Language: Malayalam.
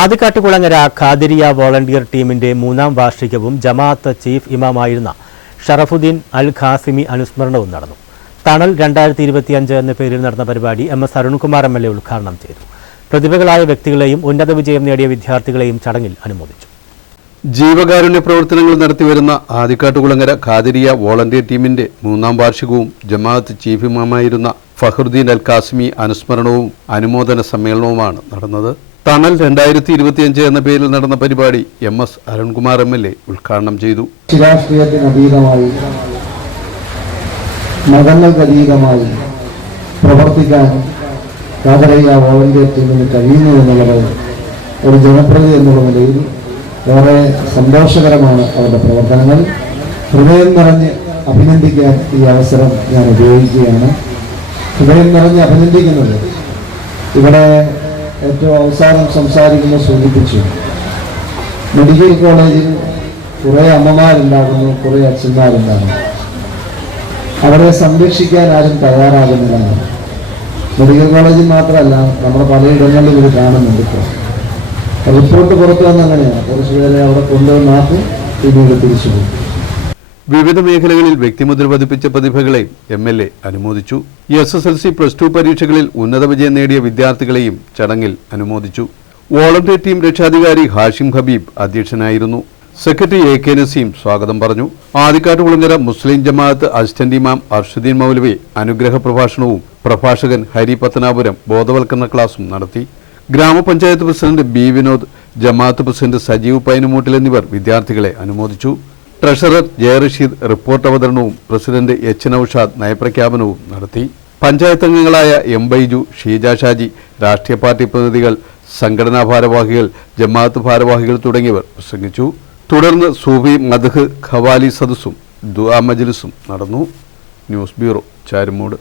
ആദിക്കാട്ടുകുളങ്ങര ഖാദിരിയ വോളണ്ടിയർ ടീമിന്റെ 3ാം വാർഷികവും ജമാഅത്ത് ചീഫ് ഇമാമായിരുന്ന ഷറഫുദ്ദീൻ അൽ ഖാസിമി അനുസ്മരണവും നടന്നു. തണൽ 2025 എന്ന പേരിൽ നടന്ന പരിപാടി എം.എസ്. അരുൺകുമാർ എം.എൽ.എ. ഉദ്ഘാടനം ചെയ്തു. പ്രതിഭകളായ വ്യക്തികളെയും ഉന്നത വിജയം നേടിയ വിദ്യാർത്ഥികളെയും ചടങ്ങിൽ അനുമോദിച്ചു. ജീവകാരുണ്യ പ്രവർത്തനങ്ങൾ നടത്തിവരുന്ന ആദിക്കാട്ടുകുളങ്ങര ഖാദിരിയ വോളണ്ടിയർ ടീമിന്റെ 3ാം വാർഷികവും ജമാഅത്ത് ചീഫ് ഇമാമായിരുന്ന ഫഖറുദ്ദീൻ അൽ ഖാസിമി അനുസ്മരണവും അനുമോദന സമ്മേളനവുമാണ് നടന്നത്. തണൽ 2025 എന്ന പേരിൽ നടന്ന പരിപാടി എം.എസ്. അരുൺകുമാർ എം.എൽ.എ. ഉദ്ഘാടനം ചെയ്തു. രാഷ്ട്രീയത്തിനതീതമായി മതങ്ങൾക്കതീതമായി പ്രവർത്തിക്കാൻ ഖാദിരിയ വോളണ്ടിയർ ടീമിന് കഴിയുന്നു എന്നുള്ളത് ഒരു ജനപ്രതിനിധി എന്നുള്ള നിലയിൽ വളരെ സന്തോഷകരമാണ്. അവരുടെ പ്രവർത്തനങ്ങൾ ഹൃദയം നിറഞ്ഞ് അഭിനന്ദിക്കാൻ ഈ അവസരം ഞാൻ ഉപയോഗിക്കുകയാണ്. ഹൃദയം നിറഞ്ഞ് അഭിനന്ദിക്കുന്നത് ഇവിടെ ഏറ്റവും അവസാനം സംസാരിക്കുന്ന സൂചിപ്പിച്ചു. മെഡിക്കൽ കോളേജിൽ കുറേ അമ്മമാരുണ്ടാകുന്നു, കുറേ അച്ഛന്മാരുണ്ടാകുന്നു. അവരെ സംരക്ഷിക്കാൻ ആരും തയ്യാറാകുന്നില്ല. മെഡിക്കൽ കോളേജിൽ മാത്രമല്ല, നമ്മുടെ പലയിടങ്ങളിലും ഇത് കാണുന്നുണ്ട്. ഇപ്പോൾ റിപ്പോർട്ട് പുറത്തു വന്നങ്ങനെയാണ്. കുറച്ചു പേരെ അവിടെ കൊണ്ടുവന്നാക്കും, പിന്നീട് തിരിച്ചു പോകും. വിവിധ മേഖലകളിൽ വ്യക്തിമുദ്ര പതിപ്പിച്ച പ്രതിഭകളെ എം.എൽ.എ. അനുമോദിച്ചു. SSLC +2 പരീക്ഷകളിൽ ഉന്നത വിജയം നേടിയ വിദ്യാർത്ഥികളെയും ചടങ്ങിൽ അനുമോദിച്ചു. വോളണ്ടിയർ ടീം രക്ഷാധികാരി ഹാഷിം ഹബീബ് അധ്യക്ഷനായിരുന്നു. Secretary A.K. നസീം സ്വാഗതം പറഞ്ഞു. ആദിക്കാട്ടുകുളങ്ങര മുസ്ലിം ജമാഅത്ത് അസിസ്റ്റന്റ് ഇമാം അർഷുദ്ദീൻ മൗലവി അനുഗ്രഹ പ്രഭാഷണവും പ്രഭാഷകൻ ഹരി പത്തനാപുരം ബോധവൽക്കരണ ക്ലാസും നടത്തി. ഗ്രാമപഞ്ചായത്ത് പ്രസിഡന്റ് B. വിനോദ്, ജമാഅത്ത് പ്രസിഡന്റ് സജീവ് പൈനുമൂട്ടിൽ എന്നിവർ വിദ്യാർത്ഥികളെ അനുമോദിച്ചു. Treasurer J. റഷീദ് റിപ്പോർട്ട് അവതരണവും പ്രസിഡന്റ് H. നൌഷാദ് നയപ്രഖ്യാപനവും നടത്തി. പഞ്ചായത്ത് അംഗങ്ങളായ M. ബൈജു, ഷീജ ഷാജി, രാഷ്ട്രീയ പാർട്ടി പ്രതിനിധികൾ, സംഘടനാ ഭാരവാഹികൾ, ജമാഅത്ത് ഭാരവാഹികൾ തുടങ്ങിയവർ പ്രസംഗിച്ചു. തുടർന്ന് സൂഫി മദ്ഹ് ഖവാലി സദസ്സും ദുആ മജ്ലിസും നടന്നു. News bureau, Charummood.